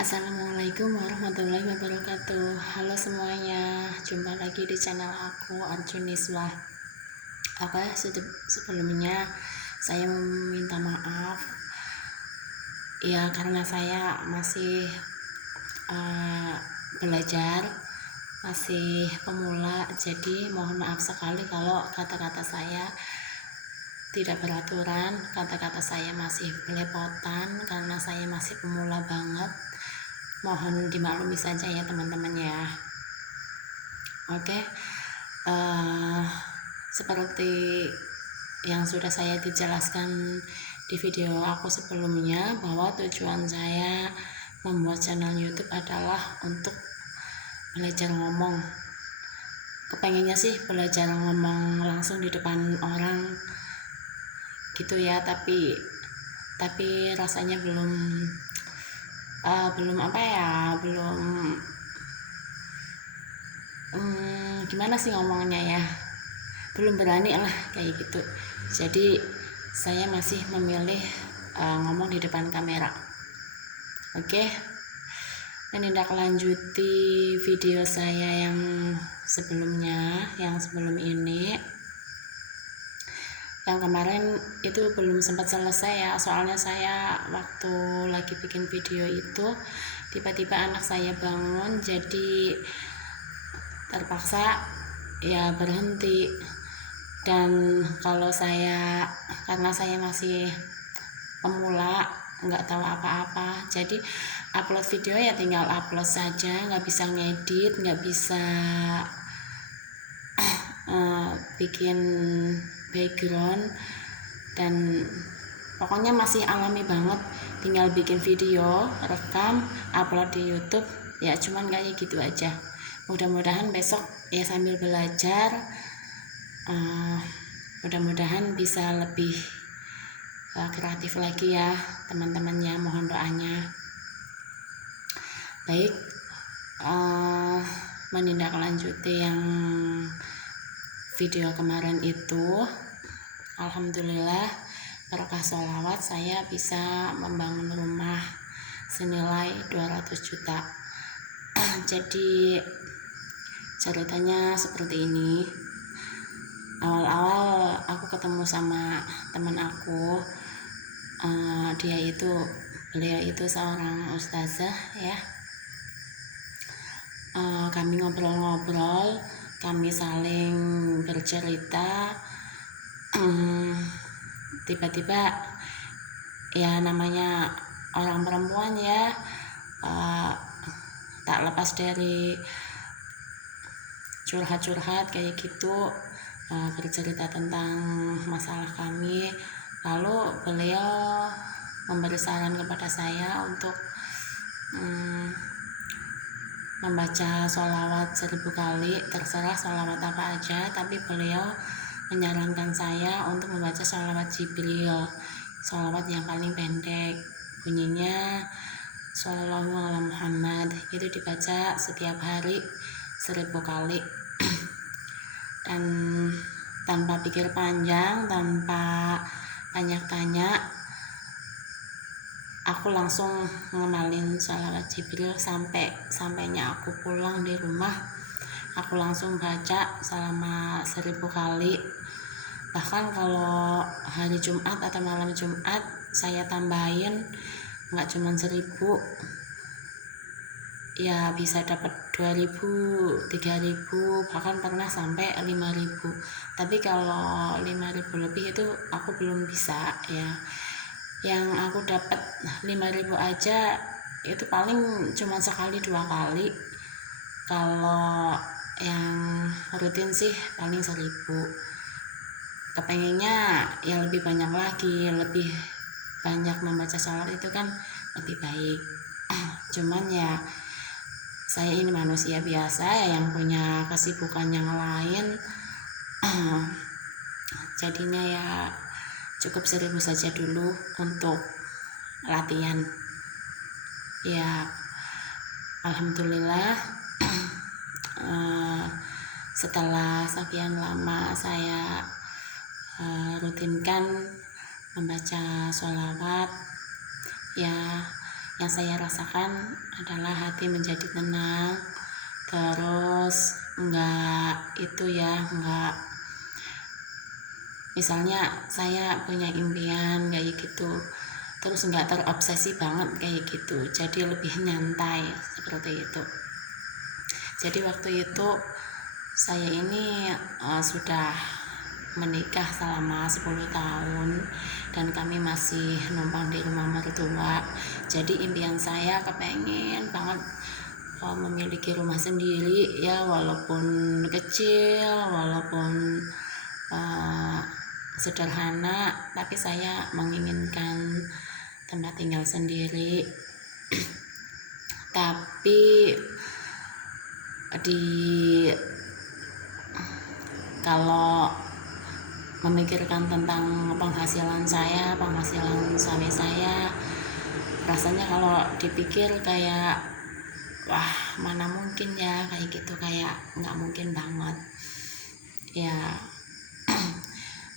Assalamualaikum warahmatullahi wabarakatuh. Halo semuanya, jumpa lagi di channel aku Arjuniswa. Oke, sebelumnya saya meminta maaf ya, karena saya masih belajar, masih pemula, jadi mohon maaf sekali kalau kata-kata saya tidak beraturan, kata-kata saya masih belepotan karena saya masih pemula banget. Mohon dimaklumi saja ya teman-teman ya. Oke, seperti yang sudah saya dijelaskan di video aku sebelumnya, bahwa tujuan saya membuat channel YouTube adalah untuk belajar ngomong. Kepengennya sih belajar ngomong langsung di depan orang gitu ya, tapi rasanya belum gimana sih ngomongnya ya, belum berani lah kayak gitu. Jadi saya masih memilih ngomong di depan kamera. Oke, menindaklanjuti video saya yang sebelumnya, yang sebelum ini, yang kemarin itu belum sempat selesai ya, soalnya saya waktu lagi bikin video itu tiba-tiba anak saya bangun, jadi terpaksa ya berhenti. Dan karena saya masih pemula, nggak tahu apa-apa, jadi upload video ya tinggal upload saja, nggak bisa ngedit, nggak bisa bikin background, dan pokoknya masih alami banget, tinggal bikin video, rekam, upload di YouTube ya, cuman kayak gitu aja. Mudah-mudahan besok ya sambil belajar, mudah-mudahan bisa lebih kreatif lagi ya teman-temannya, mohon doanya. Baik, menindaklanjuti yang video kemarin itu, alhamdulillah berkah sholawat saya bisa membangun rumah senilai 200 juta. Jadi ceritanya seperti ini. Awal-awal aku ketemu sama teman aku, beliau itu seorang ustazah ya. Kami ngobrol-ngobrol, kami saling bercerita. Tiba-tiba ya namanya orang perempuan ya, tak lepas dari curhat-curhat kayak gitu, bercerita tentang masalah kami. Lalu beliau memberi saran kepada saya untuk membaca sholawat 1000 kali, terserah sholawat apa aja, tapi beliau menyarankan saya untuk membaca sholawat Jibril, sholawat yang paling pendek, bunyinya Shallallahu ala Muhammad, itu dibaca setiap hari 1000 kali. Dan tanpa pikir panjang, tanpa banyak tanya, aku langsung ngemalin sholawat Jibril sampainya aku pulang di rumah. Aku langsung baca selama 1000 kali. Bahkan kalau hari Jumat atau malam Jumat saya tambahin, nggak cuma 1000 ya, bisa dapat 2000, 3000, bahkan pernah sampai 5000. Tapi kalau 5000 lebih itu aku belum bisa ya. Yang aku dapat 5000 aja itu paling cuma sekali 2 kali. Kalau yang rutin sih paling 1000. Kepengennya ya lebih banyak lagi, lebih banyak membaca sholawat itu kan lebih baik. Cuman ya saya ini manusia biasa ya, yang punya kesibukan yang lain, jadinya ya cukup 1000 saja dulu untuk latihan ya. Alhamdulillah, setelah sekian lama saya rutinkan membaca sholawat ya, Yang saya rasakan adalah hati menjadi tenang, terus enggak misalnya saya punya impian kayak gitu, terus enggak terobsesi banget kayak gitu, jadi lebih nyantai seperti itu. Jadi waktu itu saya ini sudah menikah selama 10 tahun dan kami masih numpang di rumah mertua. Jadi impian saya kepengen banget memiliki rumah sendiri ya, walaupun kecil, walaupun sederhana, tapi saya menginginkan tempat tinggal sendiri. Tapi kalau memikirkan tentang penghasilan suami saya, rasanya kalau dipikir kayak wah, mana mungkin ya kayak gitu, kayak nggak mungkin banget ya.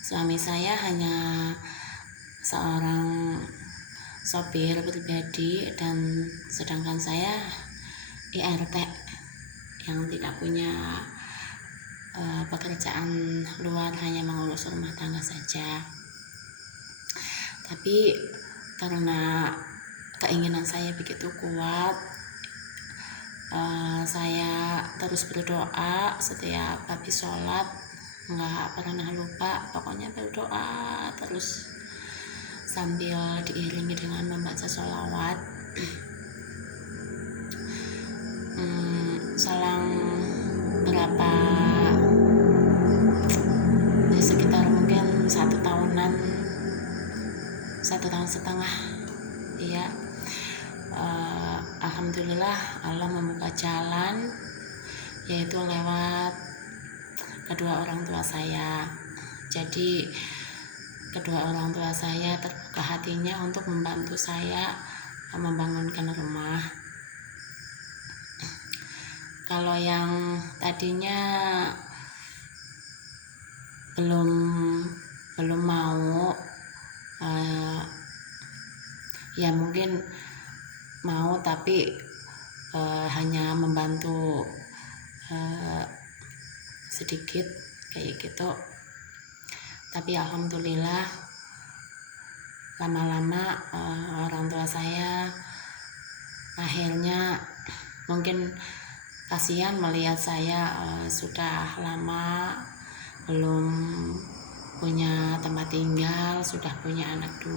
Suami saya hanya seorang sopir pribadi, dan sedangkan saya IRT yang tidak punya pekerjaan luar, hanya mengurus rumah tangga saja. Tapi karena keinginan saya begitu kuat, saya terus berdoa setiap habis sholat, nggak pernah lupa, pokoknya berdoa terus sambil diiringi dengan membaca sholawat. Selang berapa sekitar mungkin 1 tahun setengah ya, alhamdulillah Allah membuka jalan, yaitu lewat kedua orang tua saya. Jadi kedua orang tua saya terbuka hatinya untuk membantu saya membangunkan rumah. Kalau yang tadinya belum mau, ya mungkin mau tapi hanya membantu sedikit kayak gitu. Tapi alhamdulillah lama-lama orang tua saya akhirnya mungkin kasihan melihat saya sudah lama belum punya tempat tinggal, sudah punya anak 2.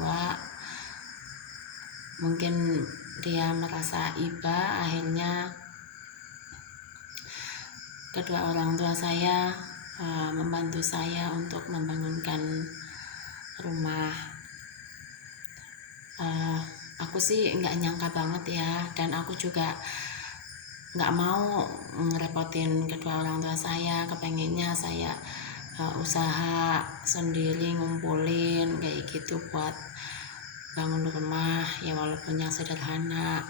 Mungkin dia merasa iba, akhirnya kedua orang tua saya membantu saya untuk membangunkan rumah. Aku sih nggak nyangka banget ya, dan aku juga nggak mau ngerepotin kedua orang tua saya. Kepengennya saya usaha sendiri, ngumpulin kayak gitu buat bangun rumah ya, walaupun yang sederhana.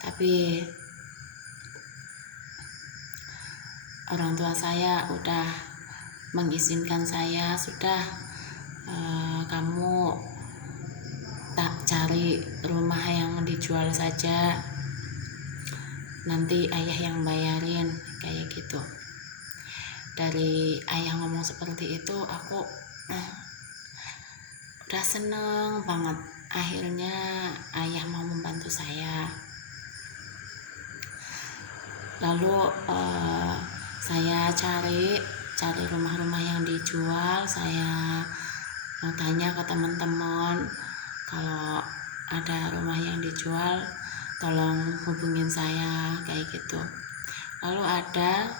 Tapi orang tua saya udah mengizinkan saya, sudah kamu tak cari rumah yang dijual saja, nanti ayah yang bayarin kayak gitu. Dari ayah ngomong seperti itu, aku udah seneng banget. Akhirnya ayah mau membantu saya. Lalu saya cari rumah-rumah yang dijual. Saya mau tanya ke teman-teman, kalau ada rumah yang dijual tolong hubungin saya kayak gitu. Lalu ada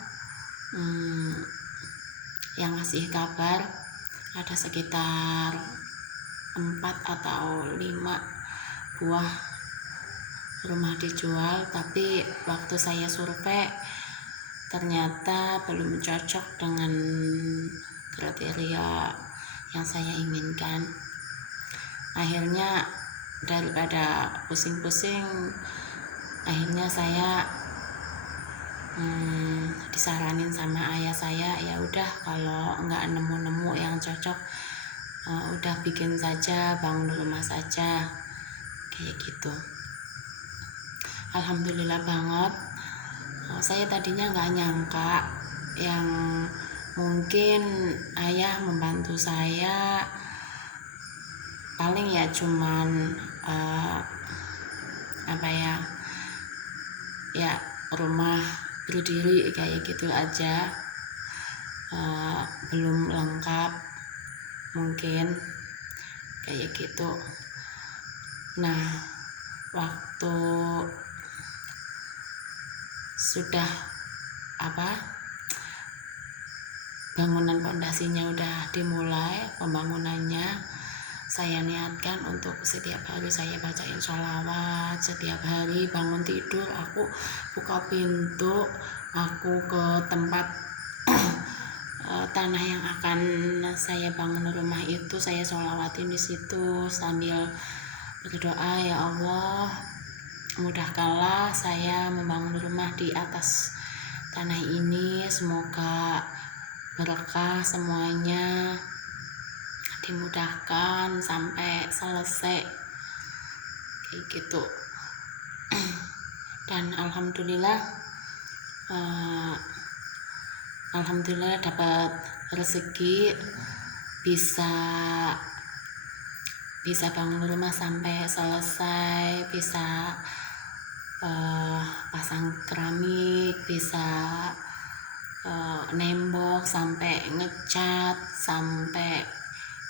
yang ngasih kabar ada sekitar 4 atau 5 buah rumah dijual, tapi waktu saya survei ternyata belum cocok dengan kriteria yang saya inginkan. Akhirnya daripada pusing-pusing, akhirnya saya disaranin sama ayah saya, ya udah kalau nggak nemu yang cocok, udah bikin saja, bangun rumah saja. kayak gitu. Alhamdulillah banget. Saya tadinya nggak nyangka, yang mungkin ayah membantu saya paling ya cuman apa ya rumah berdiri kayak gitu aja, belum lengkap mungkin kayak gitu. Nah, waktu sudah bangunan pondasinya udah dimulai pembangunannya, saya niatkan untuk setiap hari saya bacain sholawat. Setiap hari bangun tidur aku buka pintu, aku ke tempat tanah yang akan saya bangun rumah itu, saya sholawatin di situ sambil berdoa, ya Allah, mudahkanlah saya membangun rumah di atas tanah ini, semoga berkah semuanya, dimudahkan sampai selesai kayak gitu. Dan alhamdulillah dapat rezeki, bisa bangun rumah sampai selesai, bisa pasang keramik, bisa nembok, sampai ngecat, sampai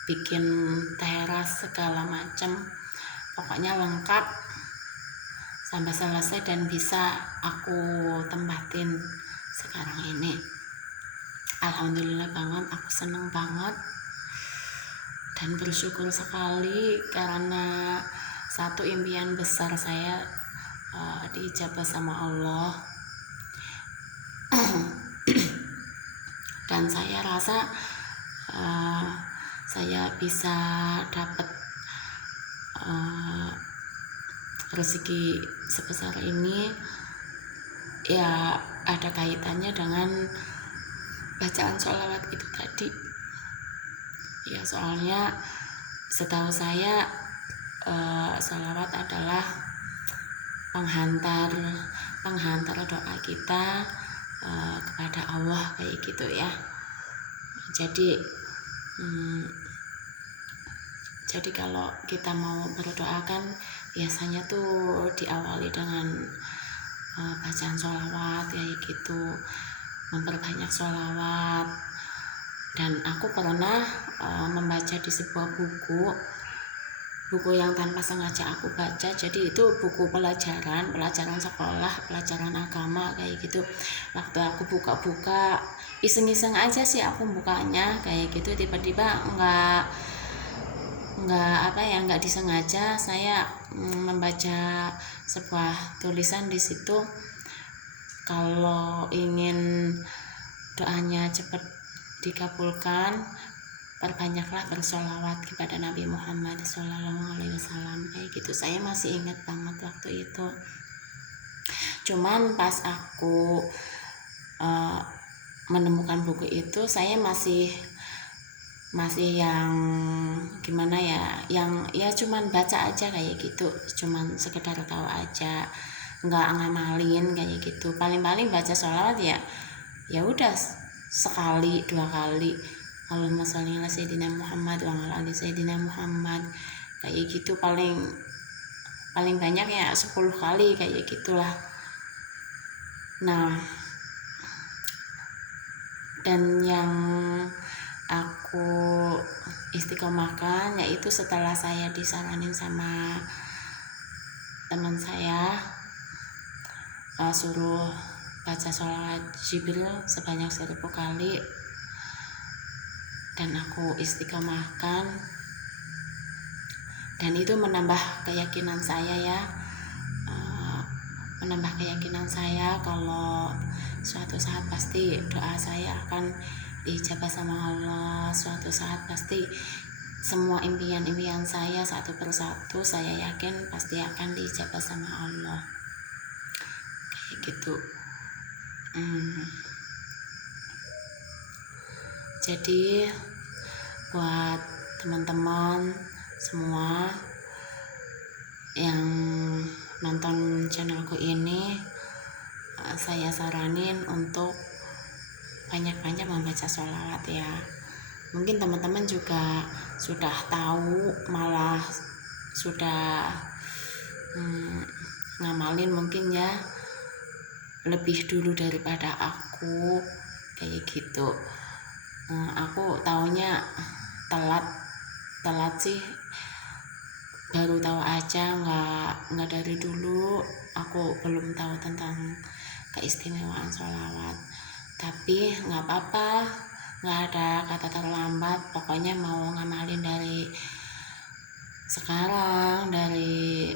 bikin teras segala macam, pokoknya lengkap sampai selesai dan bisa aku tempatin sekarang ini. Alhamdulillah banget, aku seneng banget dan bersyukur sekali karena satu impian besar saya diijabah sama Allah. Dan saya rasa saya bisa dapat rezeki sebesar ini ya ada kaitannya dengan bacaan sholawat itu tadi ya, soalnya setahu saya sholawat adalah penghantar doa kita kepada Allah kayak gitu ya. Jadi kalau kita mau berdoa kan biasanya tuh diawali dengan bacaan sholawat kayak gitu, memperbanyak sholawat. Dan aku pernah membaca di sebuah buku yang tanpa sengaja aku baca, jadi itu buku pelajaran sekolah, pelajaran agama kayak gitu. Waktu aku buka iseng-iseng aja sih aku bukanya kayak gitu, tiba-tiba nggak disengaja saya membaca sebuah tulisan di situ, kalau ingin doanya cepat dikabulkan, perbanyaklah bersholawat kepada Nabi Muhammad SAW kayak gitu. Saya masih ingat banget waktu itu. Cuman pas aku menemukan buku itu, saya masih yang gimana ya, yang ya cuman baca aja kayak gitu, cuman sekedar tahu aja, nggak ngamalin kayak gitu. Paling-paling baca sholawat ya udah sekali 2 kali, Allahumma sholli ala sayyidina Muhammad wa ala ali sayyidina Muhammad kayak gitu. Paling banyak ya 10 kali kayak gitulah. Nah, dan yang aku istiqomahkan yaitu setelah saya disaranin sama teman saya, suruh baca sholawat Jibril sebanyak 1000 kali, dan aku istiqomahkan, dan itu menambah keyakinan saya kalau suatu saat pasti doa saya akan diijabah sama Allah. Suatu saat pasti semua impian saya satu persatu saya yakin pasti akan diijabah sama Allah kayak gitu. Jadi buat teman-teman semua, yang nonton channelku ini, saya saranin untuk banyak-banyak membaca sholawat ya. Mungkin teman-teman juga sudah tahu, malah sudah ngamalin mungkin ya lebih dulu daripada aku kayak gitu. Aku taunya telat sih, baru tahu aja, nggak dari dulu aku belum tahu tentang keistimewaan sholawat. Tapi nggak apa-apa, nggak ada kata terlambat, pokoknya mau ngamalin dari sekarang, dari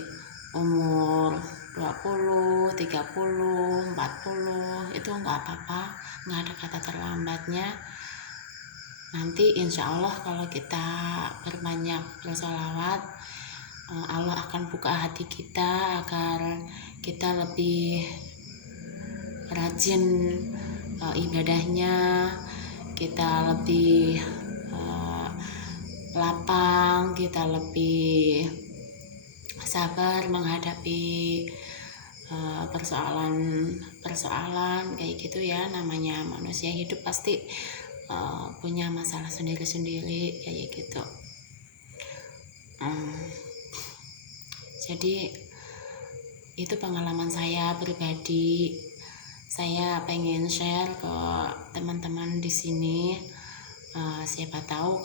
umur 20, 30, 40 itu nggak apa-apa, nggak ada kata terlambatnya. Nanti insya Allah kalau kita berbanyak bersolawat, Allah akan buka hati kita agar kita lebih rajin ibadahnya, kita lebih lapang, kita lebih sabar menghadapi persoalan kayak gitu ya. Namanya manusia hidup pasti punya masalah sendiri-sendiri kayak gitu. Jadi itu pengalaman saya pribadi, saya pengen share ke teman-teman di sini. Siapa tahu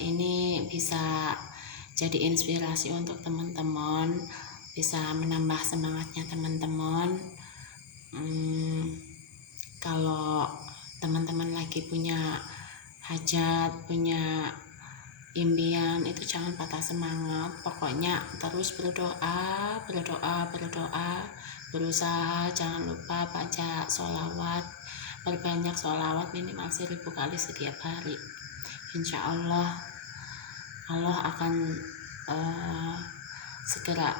ini bisa jadi inspirasi untuk teman-teman, bisa menambah semangatnya teman-teman. Kalau teman-teman lagi punya hajat, punya impian, itu jangan patah semangat, pokoknya terus berdoa, berusaha, jangan lupa baca sholawat, perbanyak sholawat minimal 1000 kali setiap hari. Insya Allah akan segera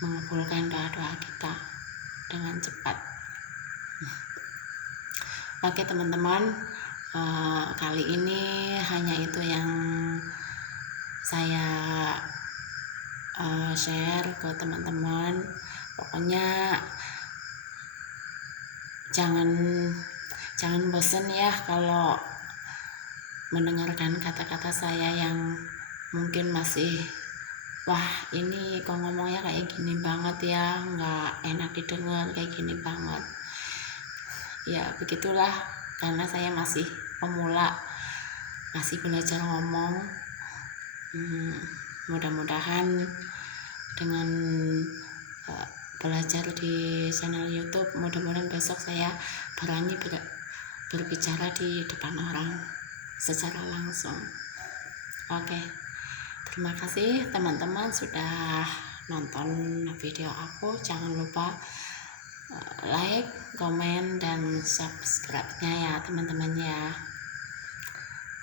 mengabulkan doa-doa kita dengan cepat. Oke teman-teman, kali ini hanya itu yang saya share ke teman-teman. Pokoknya jangan bosan ya kalau mendengarkan kata-kata saya yang mungkin masih, wah ini kok ngomongnya kayak gini banget ya, nggak enak didengar, kayak gini banget ya. Begitulah, karena saya masih pemula, masih belajar ngomong. Mudah-mudahan dengan belajar di channel YouTube, mudah-mudahan besok saya berani berbicara di depan orang secara langsung. Oke, terima kasih teman-teman sudah nonton video aku. Jangan lupa like, komen, dan subscribe-nya ya teman-teman ya.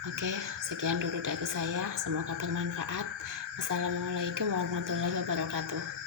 Oke, sekian dulu dari saya, semoga bermanfaat. Wassalamualaikum warahmatullahi wabarakatuh.